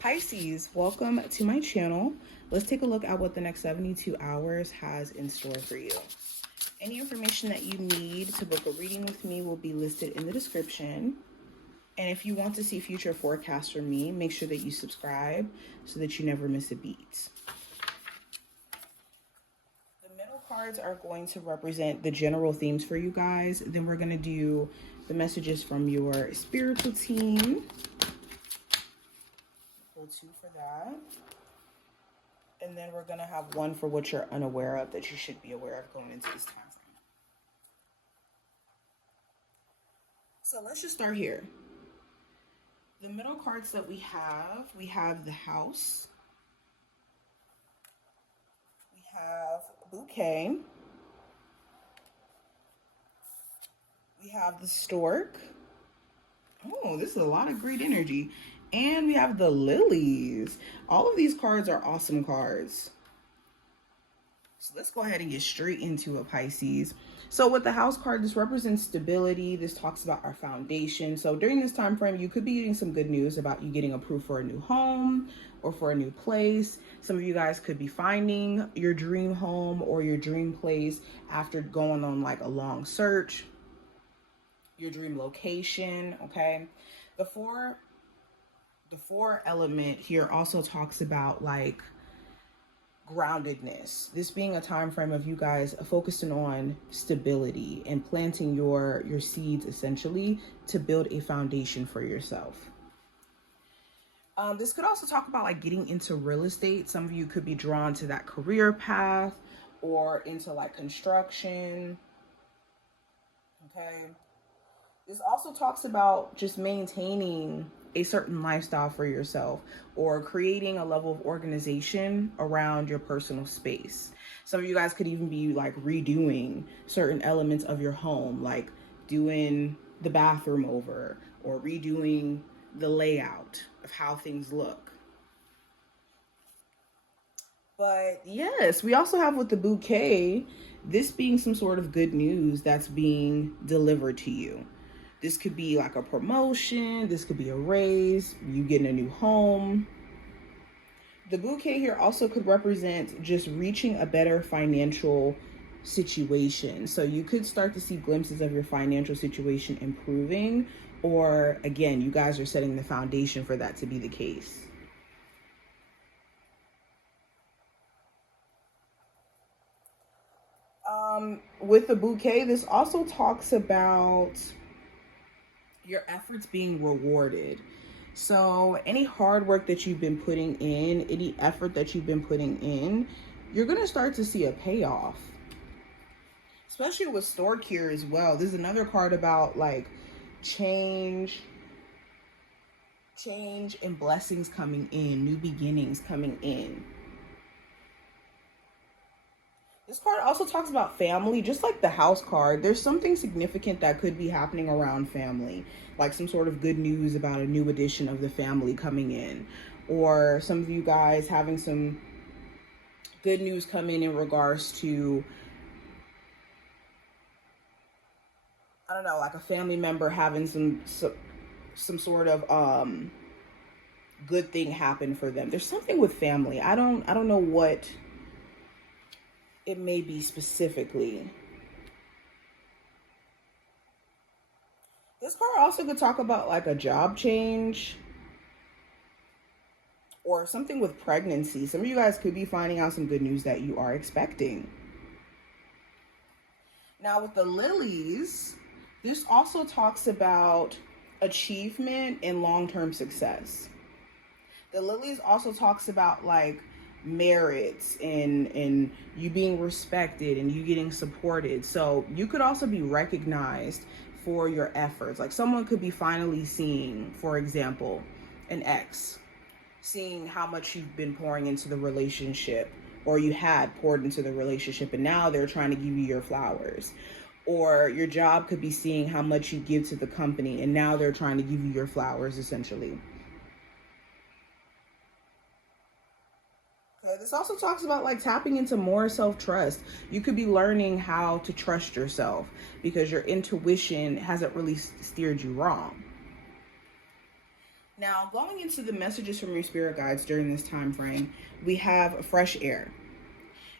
Pisces, welcome to my channel. Let's take a look at what the next 72 hours has in store for you. Any information that you need to book a reading with me will be listed in the description. And if you want to see future forecasts from me, make sure that you subscribe so that you never miss a beat. The middle cards are going to represent the general themes for you guys. Then we're going to do the messages from your spiritual team. Pull two for that. And then we're going to have one for what you're unaware of that you should be aware of going into this time frame. So let's just start here. The middle cards that we have the house, we have bouquet, we have the stork. Oh, this is a lot of great energy. And we have the lilies. All of these cards are awesome cards. So let's go ahead and get straight into it, Pisces. So with the house card, this represents stability. This talks about our foundation. So during this time frame, you could be getting some good news about you getting approved for a new home or for a new place. Some of you guys could be finding your dream home or your dream place after going on like a long search. Your dream location, okay? The four element here also talks about like groundedness. This being a time frame of you guys focusing on stability and planting your seeds essentially to build a foundation for yourself. This could also talk about like getting into real estate. Some of you could be drawn to that career path or into like construction. Okay. This also talks about just maintaining a certain lifestyle for yourself or creating a level of organization around your personal space. Some of you guys could even be like redoing certain elements of your home, like doing the bathroom over or redoing the layout of how things look. But yes, we also have with the bouquet, this being some sort of good news that's being delivered to you. This could be like a promotion. This could be a raise. You getting a new home. The bouquet here also could represent just reaching a better financial situation. So you could start to see glimpses of your financial situation improving. Or again, you guys are setting the foundation for that to be the case. With the bouquet, this also talks about your efforts being rewarded. So any hard work that you've been putting in, any effort that you've been putting in, you're going to start to see a payoff. Especially with stork here as well. This is another card about like change and blessings coming in, new beginnings coming in. This card also talks about family, just like the house card. There's something significant that could be happening around family, like some sort of good news about a new addition of the family coming in, or some of you guys having some good news come in regards to, I don't know, like a family member having some sort of good thing happen for them. There's something with family. I don't know what it may be specifically. This card also could talk about like a job change or something with pregnancy. Some of you guys could be finding out some good news that you are expecting. Now with the lilies, this also talks about achievement and long-term success. The lilies also talks about like merits and you being respected and you getting supported. So you could also be recognized for your efforts. Like someone could be finally seeing, for example, an ex, seeing how much you've been pouring into the relationship, or you had poured into the relationship and now they're trying to give you your flowers. Or your job could be seeing how much you give to the company and now they're trying to give you your flowers essentially. This also talks about like tapping into more self-trust. You could be learning how to trust yourself because your intuition hasn't really steered you wrong. Now, going into the messages from your spirit guides during this time frame, we have fresh air.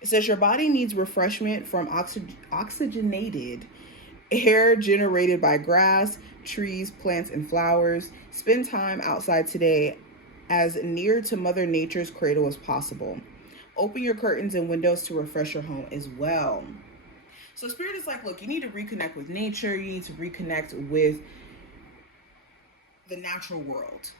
It says your body needs refreshment from oxygenated air generated by grass, trees, plants, and flowers. Spend time outside today as near to Mother Nature's cradle as possible. Open your curtains and windows to refresh your home as well. So Spirit is like, look, you need to reconnect with nature. You need to reconnect with the natural world,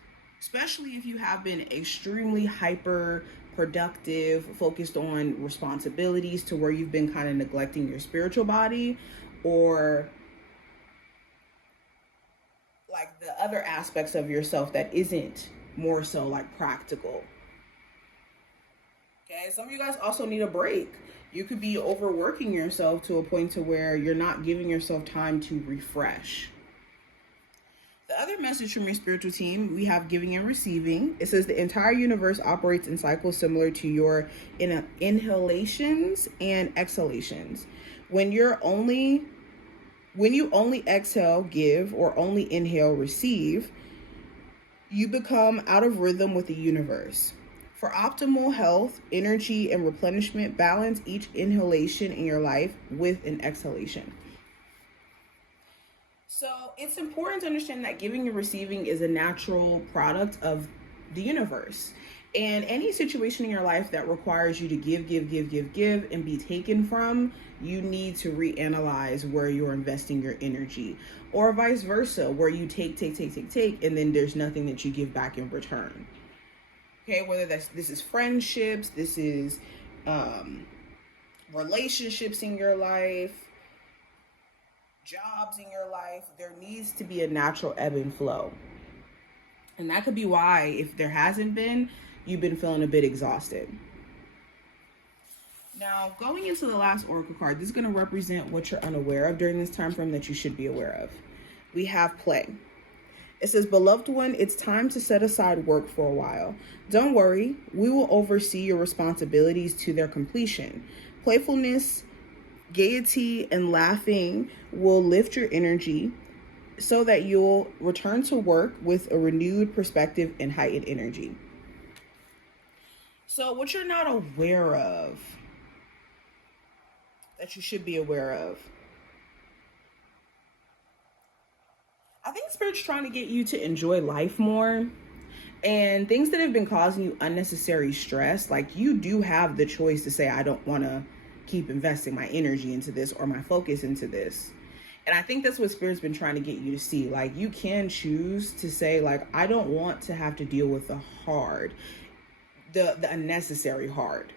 especially if you have been extremely hyper productive, focused on responsibilities to where you've been kind of neglecting your spiritual body, or like the other aspects of yourself that isn't more so like practical. Okay, some of you guys also need a break. You could be overworking yourself to a point to where you're not giving yourself time to refresh. The other message from your spiritual team, we have giving and receiving. It says the entire universe operates in cycles similar to your inhalations and exhalations. When you only exhale, give, or only inhale, receive, you become out of rhythm with the universe. For optimal health, energy, and replenishment, balance each inhalation in your life with an exhalation. So it's important to understand that giving and receiving is a natural product of the universe. And any situation in your life that requires you to give, and be taken from, you need to reanalyze where you're investing your energy. Or vice versa, where you take, and then there's nothing that you give back in return. Okay, whether this is friendships, this is relationships in your life, jobs in your life, there needs to be a natural ebb and flow. And that could be why, if there hasn't been, you've been feeling a bit exhausted. Now, going into the last oracle card, this is going to represent what you're unaware of during this time frame that you should be aware of. We have play. It says, beloved one, it's time to set aside work for a while. Don't worry, we will oversee your responsibilities to their completion. Playfulness, gaiety, and laughing will lift your energy so that you'll return to work with a renewed perspective and heightened energy. So what you're not aware of, that you should be aware of. I think Spirit's trying to get you to enjoy life more, and things that have been causing you unnecessary stress, like you do have the choice to say, I don't want to keep investing my energy into this or my focus into this. And I think that's what Spirit's been trying to get you to see. Like, you can choose to say, like, I don't want to have to deal with the hard, the unnecessary hard.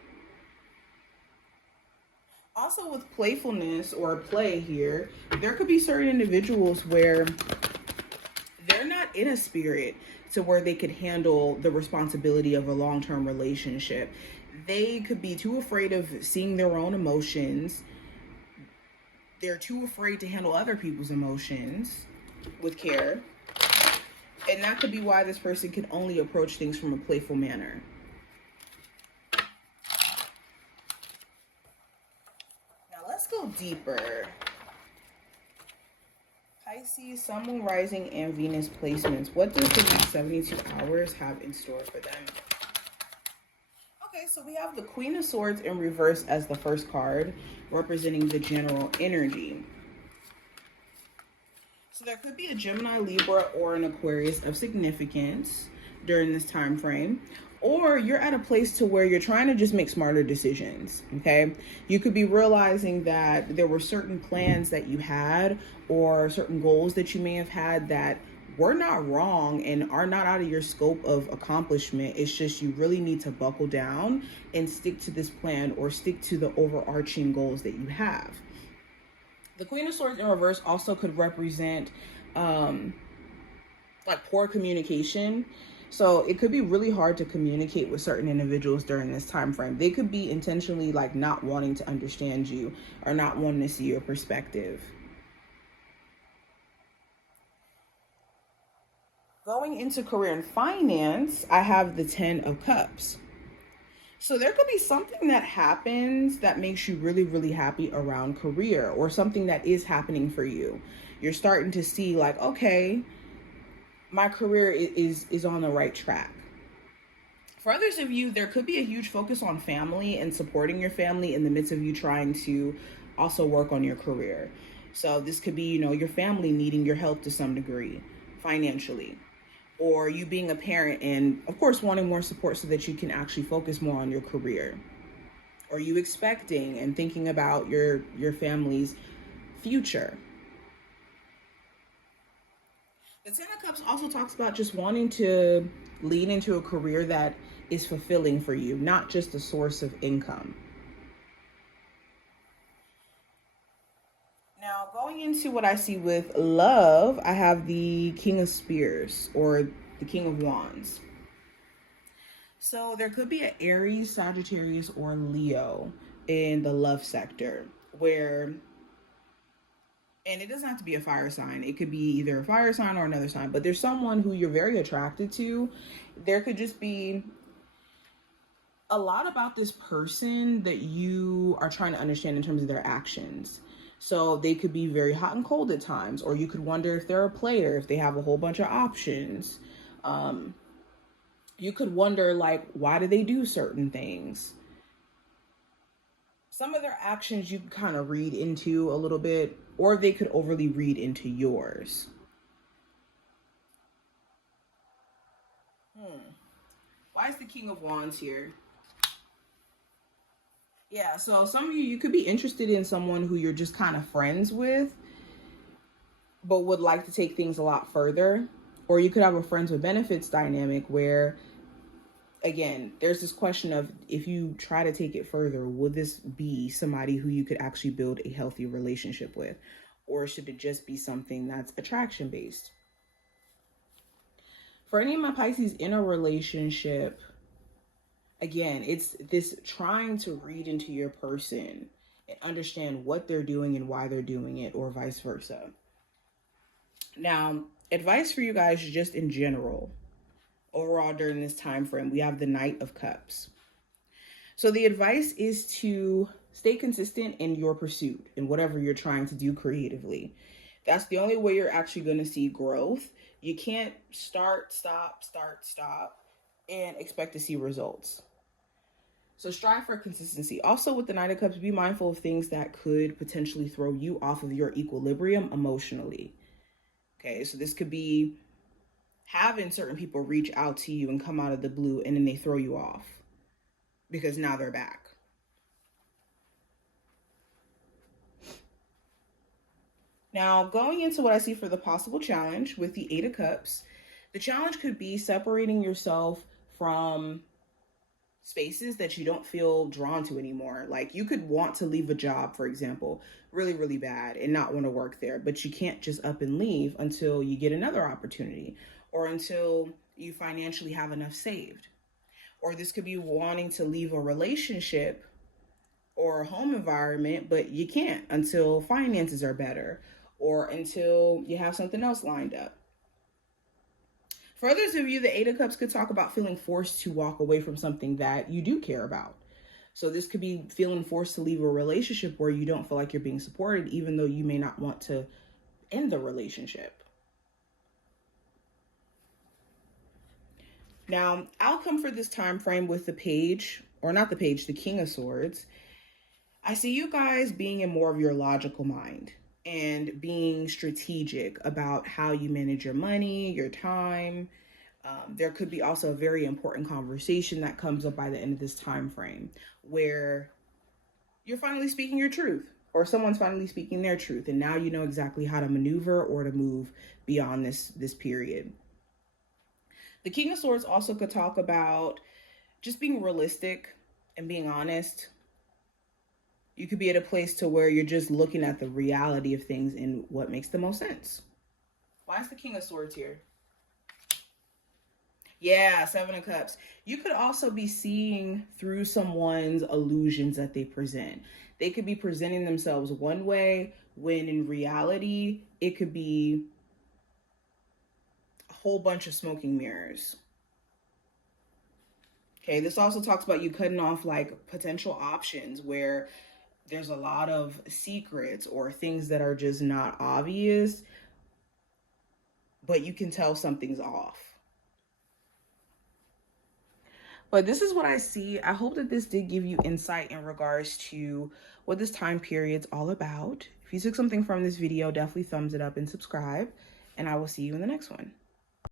Also, with playfulness or play here, there could be certain individuals where they're not in a spirit to where they could handle the responsibility of a long-term relationship. They could be too afraid of seeing their own emotions. They're too afraid to handle other people's emotions with care. And that could be why this person can only approach things from a playful manner. Now let's go deeper. Pisces, Sun, Moon, Rising, and Venus placements. What does the next 72 hours have in store for them? Okay, so we have the Queen of Swords in reverse as the first card, representing the general energy. So there could be a Gemini, Libra, or an Aquarius of significance during this time frame. Or you're at a place to where you're trying to just make smarter decisions, okay? You could be realizing that there were certain plans that you had or certain goals that you may have had that were not wrong and are not out of your scope of accomplishment. It's just you really need to buckle down and stick to this plan or stick to the overarching goals that you have. The Queen of Swords in reverse also could represent like poor communication. So it could be really hard to communicate with certain individuals during this time frame. They could be intentionally like not wanting to understand you or not wanting to see your perspective. Going into career and finance, I have the 10 of Cups. So there could be something that happens that makes you really, really happy around career, or something that is happening for you. You're starting to see like, okay, my career is on the right track. For others of you, there could be a huge focus on family and supporting your family in the midst of you trying to also work on your career. So this could be, your family needing your help to some degree financially, or you being a parent and of course wanting more support so that you can actually focus more on your career, or you expecting and thinking about your family's future. The Ten of Cups also talks about just wanting to lean into a career that is fulfilling for you, not just a source of income. Now, going into what I see with love, I have the King of Spears or the King of Wands. So there could be an Aries, Sagittarius, or Leo in the love sector where, and it doesn't have to be a fire sign. It could be either a fire sign or another sign, but there's someone who you're very attracted to. There could just be a lot about this person that you are trying to understand in terms of their actions. So they could be very hot and cold at times, or you could wonder if they're a player, if they have a whole bunch of options. You could wonder, like, why do they do certain things? Some of their actions you can kind of read into a little bit, or they could overly read into yours. Why is the King of Wands here? Yeah, so some of you could be interested in someone who you're just kind of friends with, but would like to take things a lot further. Or you could have a friends with benefits dynamic where, again, there's this question of, if you try to take it further, would this be somebody who you could actually build a healthy relationship with? Or should it just be something that's attraction based? For any of my Pisces in a relationship, again, it's this trying to read into your person and understand what they're doing and why they're doing it, or vice versa. Now, advice for you guys just in general, overall during this time frame, we have the Knight of Cups. So the advice is to stay consistent in your pursuit in whatever you're trying to do creatively. That's the only way you're actually going to see growth. You can't start, stop, and expect to see results. So strive for consistency. Also, with the Knight of Cups, be mindful of things that could potentially throw you off of your equilibrium emotionally. Okay, so this could be having certain people reach out to you and come out of the blue, and then they throw you off because now they're back. Now, going into what I see for the possible challenge with the Eight of Cups, the challenge could be separating yourself from spaces that you don't feel drawn to anymore. Like, you could want to leave a job, for example, really, really bad and not want to work there, but you can't just up and leave until you get another opportunity or until you financially have enough saved. Or this could be wanting to leave a relationship or a home environment, but you can't until finances are better or until you have something else lined up. For others of you, the Eight of Cups could talk about feeling forced to walk away from something that you do care about. So this could be feeling forced to leave a relationship where you don't feel like you're being supported, even though you may not want to end the relationship. Now, outcome for this time frame with the page, or not the page, the King of Swords, I see you guys being in more of your logical mind and being strategic about how you manage your money, your time. There could be also a very important conversation that comes up by the end of this time frame where you're finally speaking your truth, or someone's finally speaking their truth, and now you know exactly how to maneuver or to move beyond this period. The King of Swords also could talk about just being realistic and being honest. You could be at a place to where you're just looking at the reality of things and what makes the most sense. Why is the King of Swords here? Yeah, Seven of Cups. You could also be seeing through someone's illusions that they present. They could be presenting themselves one way when in reality, it could be a whole bunch of smoking mirrors. Okay, this also talks about you cutting off like potential options where there's a lot of secrets or things that are just not obvious, but you can tell something's off. But this is what I see. I hope that this did give you insight in regards to what this time period's all about. If you took something from this video, definitely thumbs it up and subscribe, and I will see you in the next one.